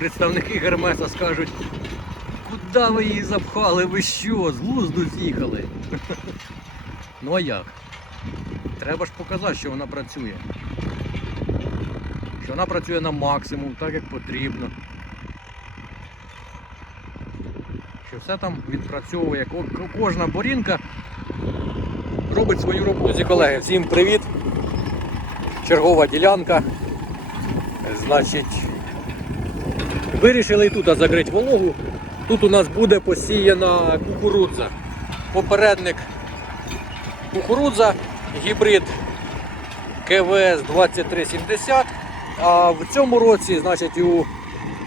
представники Гермеса скажуть, куди ви її запхали, ви що, з глузду з'їхали? Ну а як? Треба ж показати, що вона працює. Що вона працює на максимум, так як потрібно. Що все там відпрацьовує. Ко- ко- Кожна борінка робить свою роботу. Друзі, колеги, всім привіт! Чергова ділянка. Значить, вирішили і тут закрити вологу. Тут у нас буде посіяна кукурудза. Попередник кукурудза, гібрид КВС 2370. А в цьому році, значить, у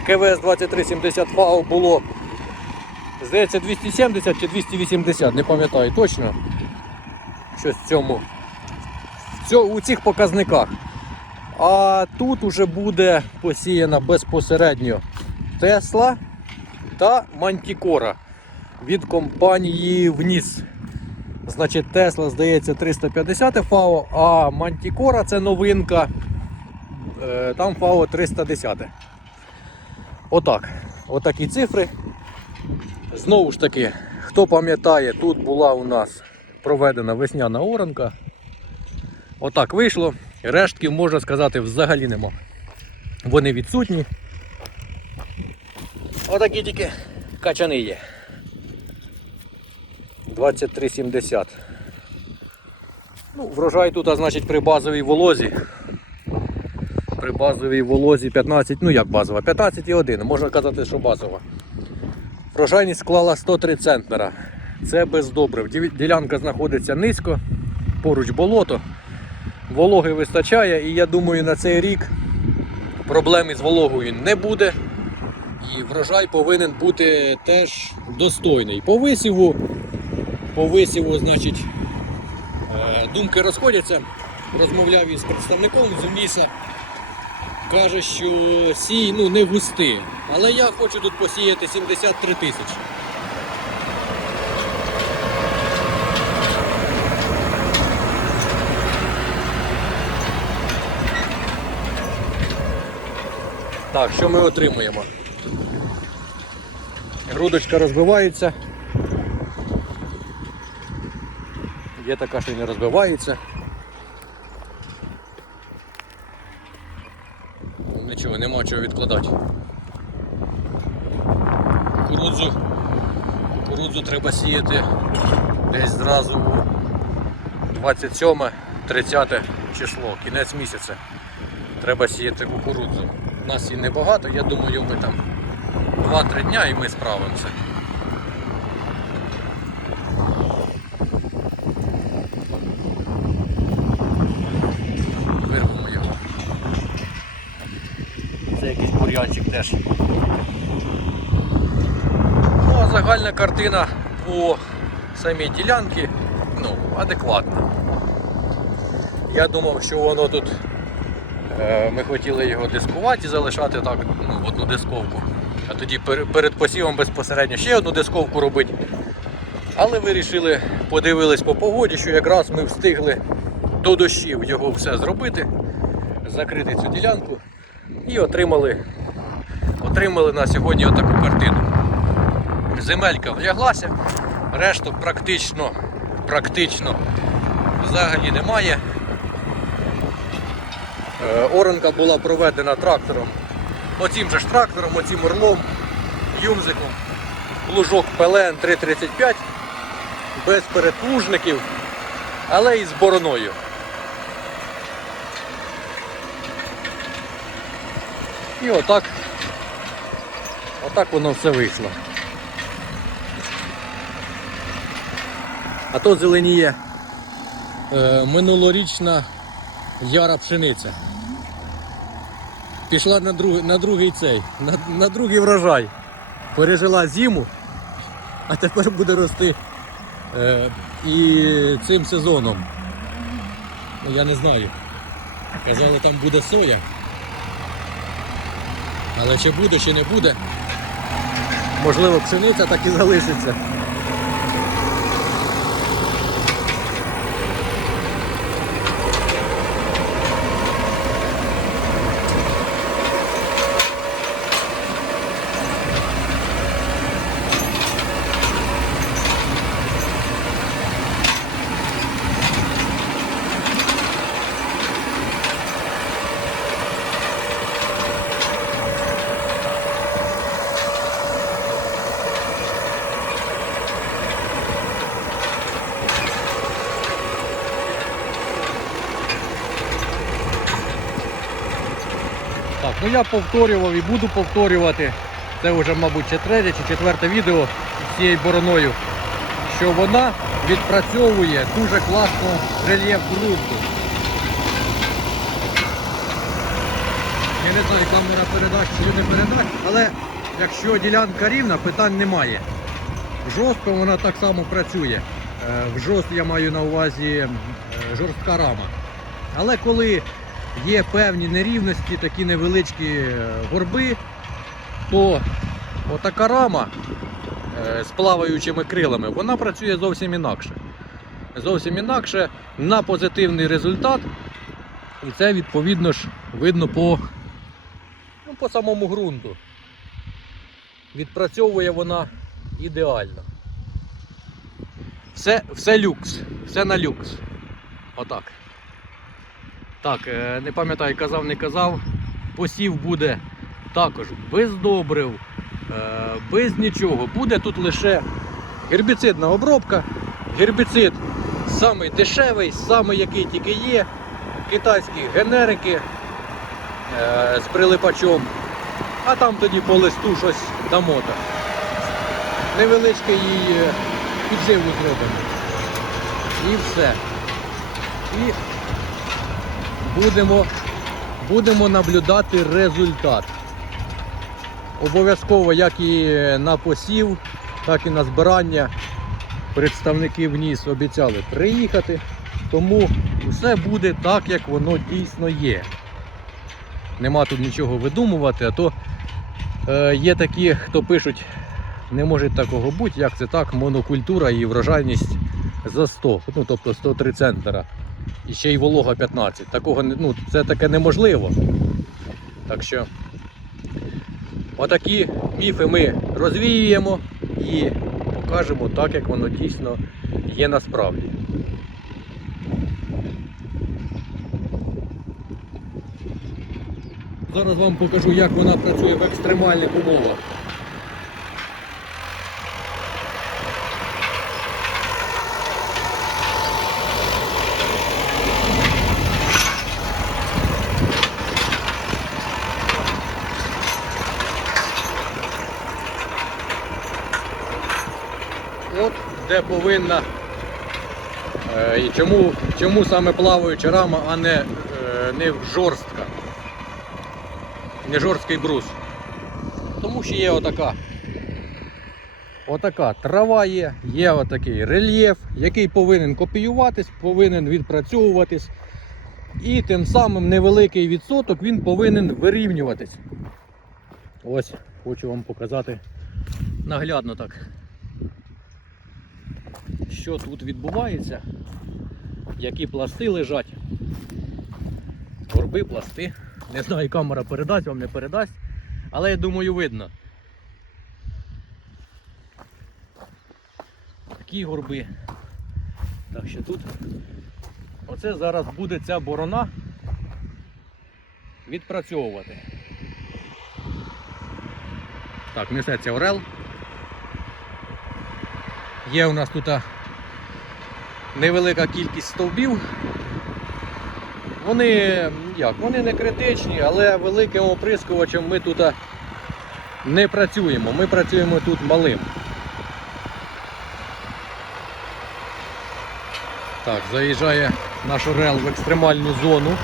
КВС 2370 ФАО було, здається, 270 чи 280, не пам'ятаю точно. Щось в цьому. у цих показниках. А тут уже буде посіяна безпосередньо Тесла та Мантікора від компанії Вніс. Значить, Тесла, здається, 350 ФАО, а Мантікора це новинка. е, Там ФАО 310. Отак. Отакі цифри. Знову ж таки, хто пам'ятає, тут була у нас проведена весняна оранка. Отак вийшло. Рештків, можна сказати, взагалі нема. Вони відсутні. Отакі тільки качани є. 23,70. Ну, врожай тут, а значить, при базовій волозі. При базовій волозі 15, ну як базова, 15,1, можна казати, що базова. Врожайність склала 103 центнера. Це без добрив. Ділянка знаходиться низько, поруч болото. Вологи вистачає, і я думаю, на цей рік проблем із вологою не буде. І врожай повинен бути теж достойний. По висіву, по висіву, значить, е, думки розходяться. Розмовляв із представником з. Каже, що сій ну, не густи. Але я хочу тут посіяти 73 тисячі. Так, що ми отримуємо? Грудочка розбивається. Є така, що не розбивається. Нічого, нема чого відкладати. Кукурудзу, кукурудзу треба сіяти десь зразу у 27-30 число, кінець місяця. Треба сіяти кукурудзу. У нас її небагато, я думаю, ми там 2-3 дня і ми справимося. Вирвемо його. Це якийсь бур'янчик теж. Ну а загальна картина по самій ділянці ну, адекватна. Я думав, що воно тут Ми хотіли його дискувати і залишати так ну, в одну дисковку. А тоді перед посівом безпосередньо ще одну дисковку робити. Але вирішили, подивились по погоді, що якраз ми встигли до дощів його все зробити, закрити цю ділянку і отримали, отримали на сьогодні отаку картину. Земелька вляглася, решток практично, практично взагалі немає. Е, Оранка була проведена трактором. Оцім же ж трактором, оцім орлом, юмзиком. Плужок ПЛН 335 без передплужників, але і з бороною. І отак, отак воно все вийшло. А то зеленіє е, минулорічна яра пшениця. Пішла на, друг, на другий цей, на, на другий врожай. Пережила зиму, а тепер буде рости е, і цим сезоном. Ну, я не знаю. Казали, там буде соя. Але чи буде, чи не буде. Можливо, пшениця так і залишиться. Я повторював і буду повторювати. Це вже, мабуть, чи третє чи четверте відео з цією бороною, що вона відпрацьовує дуже класно рельєф ґрунту. Я не знаю, камера передасть чи не передасть, але якщо ділянка рівна, питань немає. Жорстко вона так само працює. Е, В жорст я маю на увазі е, жорстка рама. Але коли є певні нерівності, такі невеличкі е, горби, то отака рама е, з плаваючими крилами, вона працює зовсім інакше. Зовсім інакше на позитивний результат. І це відповідно ж видно по, ну, по самому ґрунту. Відпрацьовує вона ідеально. Все, все люкс, все на люкс. Отак. Так, е, не пам'ятаю, казав, не казав. Посів буде також без добрив, е, без нічого. Буде тут лише гербіцидна обробка. Гербіцид самий дешевий, самий який тільки є. Китайські генерики е, з прилипачом. А там тоді по листу щось дамо. так. Невеличкий її підживу зробимо. І все. І будемо, будемо наблюдати результат. Обов'язково як і на посів, так і на збирання представники вніс обіцяли приїхати. Тому все буде так, як воно дійсно є. Нема тут нічого видумувати, а то е, є такі, хто пишуть, не може такого бути, як це так, монокультура і врожайність за 100, ну тобто 103 центнера. І ще й волога 15. Такого ну, це таке неможливо. Так що отакі міфи ми розвіюємо і покажемо так, як воно дійсно є насправді. Зараз вам покажу, як вона працює в екстремальних умовах. От де повинна е, і чому, чому саме плаваюча рама, а не, е, не жорстка, не жорсткий брус. Тому що є отака. Отака трава є, є отакий рельєф, який повинен копіюватись, повинен відпрацьовуватись. І тим самим невеликий відсоток він повинен вирівнюватись. Ось, хочу вам показати наглядно так що тут відбувається, які пласти лежать. Горби, пласти. Не знаю, камера передасть, вам не передасть, але я думаю видно. Такі горби. Так що тут оце зараз буде ця борона відпрацьовувати. Так, несеться орел. Є у нас тут невелика кількість стовбів. Вони як, вони не критичні, але великим оприскувачем ми тут не працюємо. Ми працюємо тут малим. Так, заїжджає наш орел в екстремальну зону.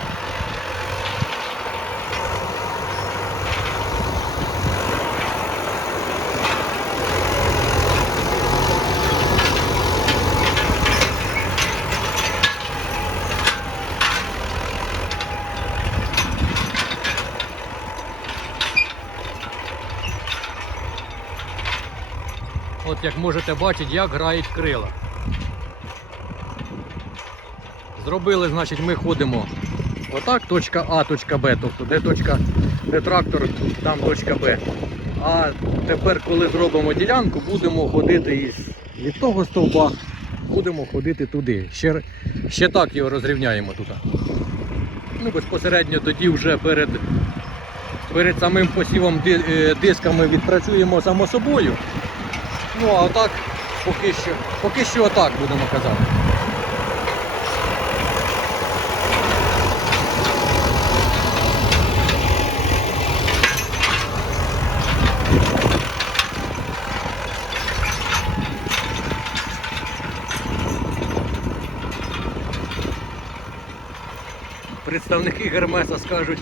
Можете бачити, як грають крила. Зробили, значить, ми ходимо отак, точка А, точка Б, тобто де точка, де трактор, там точка Б. А тепер, коли зробимо ділянку, будемо ходити із від того стовба, будемо ходити туди. Ще, ще так його розрівняємо тут. Ну, безпосередньо тоді вже перед, перед самим посівом е, дисками відпрацюємо само собою. Ну а отак поки що, поки що отак будемо казати. Представники Гермеса скажуть,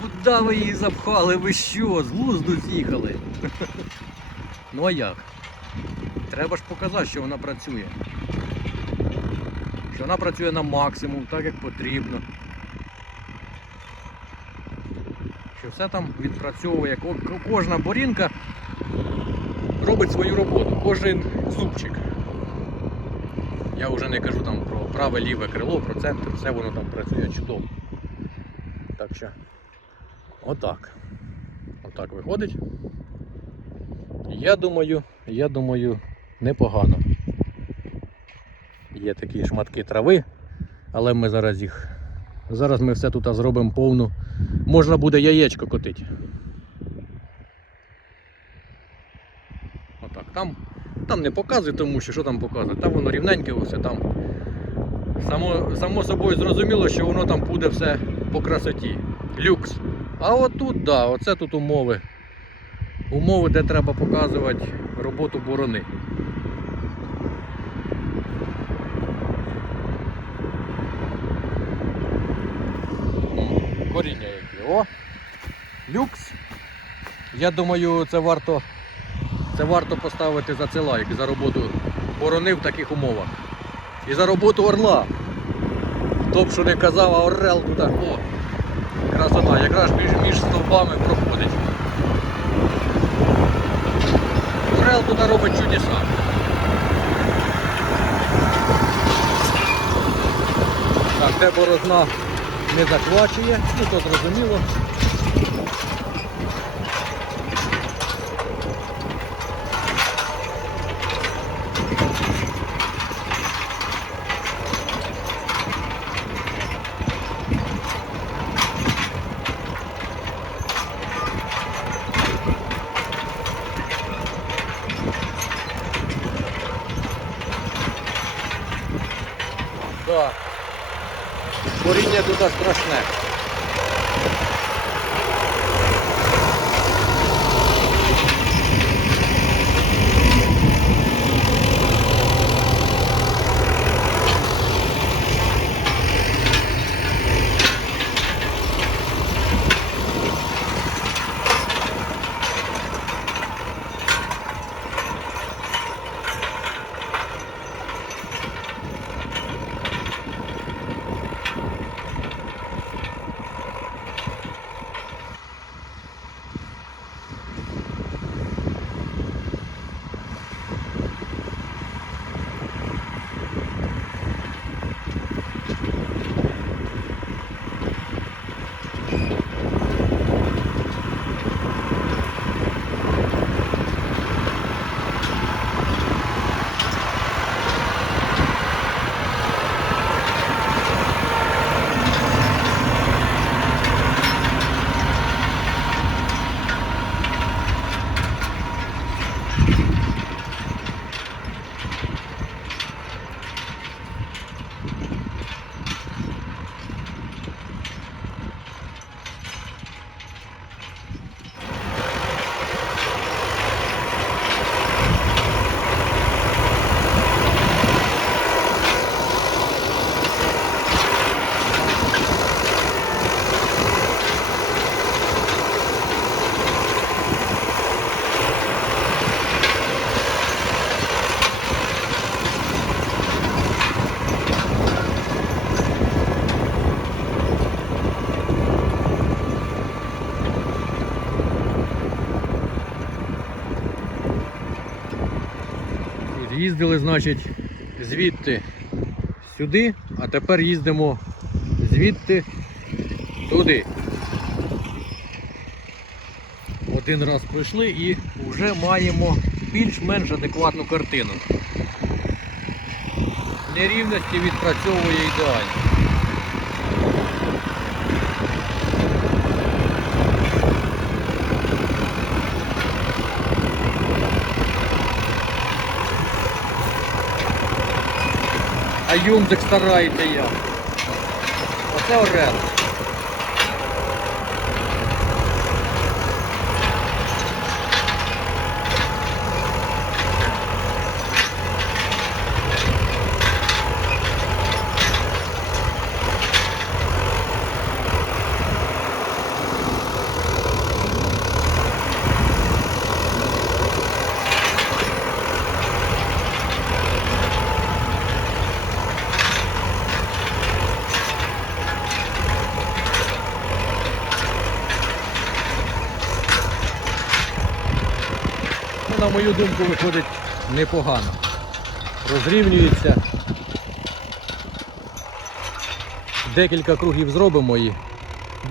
куди ви її запхали, ви що, з глузду з'їхали? Ну а як? Треба ж показати, що вона працює. Що вона працює на максимум, так як потрібно. Що все там відпрацьовує. Ко- ко- Кожна борінка робить свою роботу, кожен зубчик. Я вже не кажу там про праве ліве крило, про центр, все воно там працює чудово. Так що, отак. Отак виходить. Я думаю, я думаю, непогано. Є такі шматки трави, але ми зараз їх. Зараз ми все тут зробимо повну. Можна буде яєчко котити. Отак. Там, там не показує, тому що що там показує. Там воно рівненьке все там. Само, само собою зрозуміло, що воно там буде все по красоті. Люкс. А от тут, да, оце тут умови. Умови, де треба показувати роботу борони. Коріння які. О! Люкс. Я думаю, це варто, це варто поставити за це лайк за роботу борони в таких умовах. І за роботу орла. Хто б що не казав, а орел туди. О! Красота, якраз між, між стовпами проходить. Орел туди робить чудеса. Так, де борозна не захвачує, ну то зрозуміло. Значить, звідти сюди, а тепер їздимо звідти туди. Один раз пройшли і вже маємо більш-менш адекватну картину. Нерівності відпрацьовує ідеально. А юндекс старається я. Оце орел. на мою думку, виходить непогано. Розрівнюється. Декілька кругів зробимо і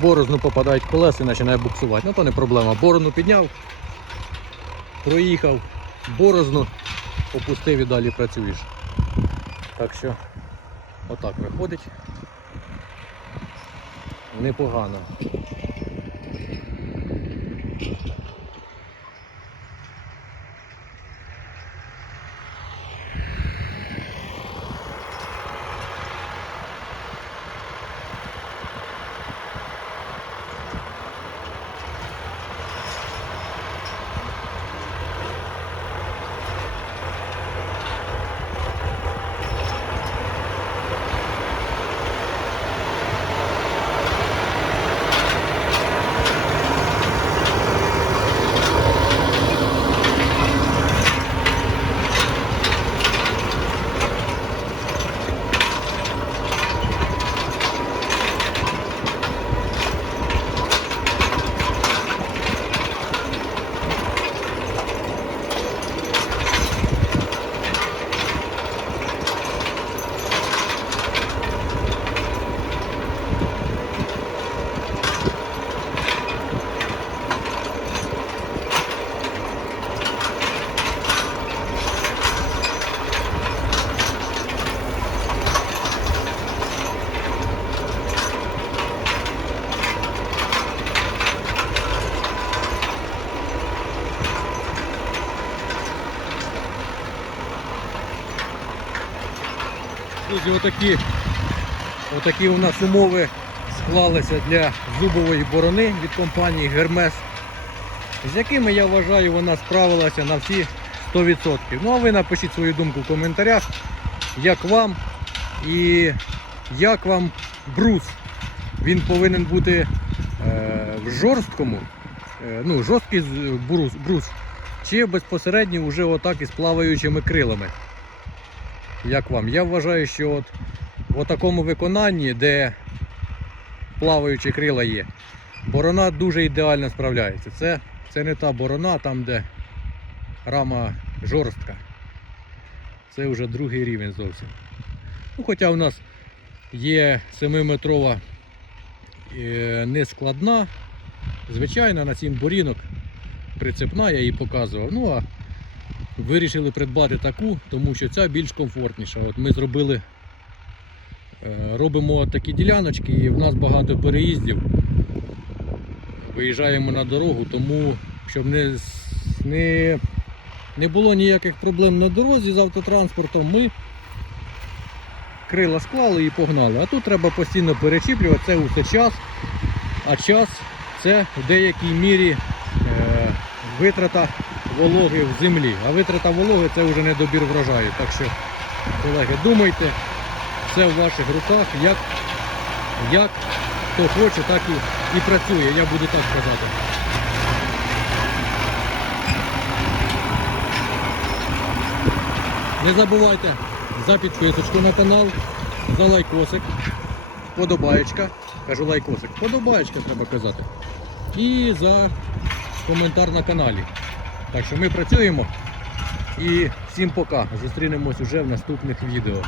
борозну попадають колеса і починає буксувати. Ну то не проблема. Борону підняв, проїхав, борозну, опустив і далі працюєш. Так що отак виходить. Непогано. Друзі, отакі, отакі у нас умови склалися для зубової борони від компанії Гермес, з якими я вважаю, вона справилася на всі 100%. Ну а ви напишіть свою думку в коментарях, як вам і як вам брус. Він повинен бути е, в жорсткому, е, ну, жорсткий брус, брус, чи безпосередньо вже отак із плаваючими крилами. Як вам? Я вважаю, що от в такому виконанні, де плаваючі крила є, борона дуже ідеально справляється. Це, це не та борона, там, де рама жорстка. Це вже другий рівень зовсім. Ну, хоча у нас є 7-метрова е, нескладна, звичайно, на 7 борінок прицепна, я її показував. Ну, а Вирішили придбати таку, тому що ця більш комфортніша. От ми зробили, е, робимо такі діляночки і в нас багато переїздів. Виїжджаємо на дорогу, тому щоб не, не, не було ніяких проблем на дорозі з автотранспортом, ми крила склали і погнали. А тут треба постійно перечіплювати, це усе час. А час це в деякій мірі е, витрата вологи в землі. А витрата вологи це вже не добір врожаю. Так що, колеги, думайте, все в ваших руках, як, як хто хоче, так і, і працює. Я буду так казати. Не забувайте за підписочку на канал, за лайкосик, вподобаєчка. Кажу лайкосик, вподобаєчка треба казати. І за коментар на каналі. Так що ми працюємо і всім пока. Зустрінемось уже в наступних відео.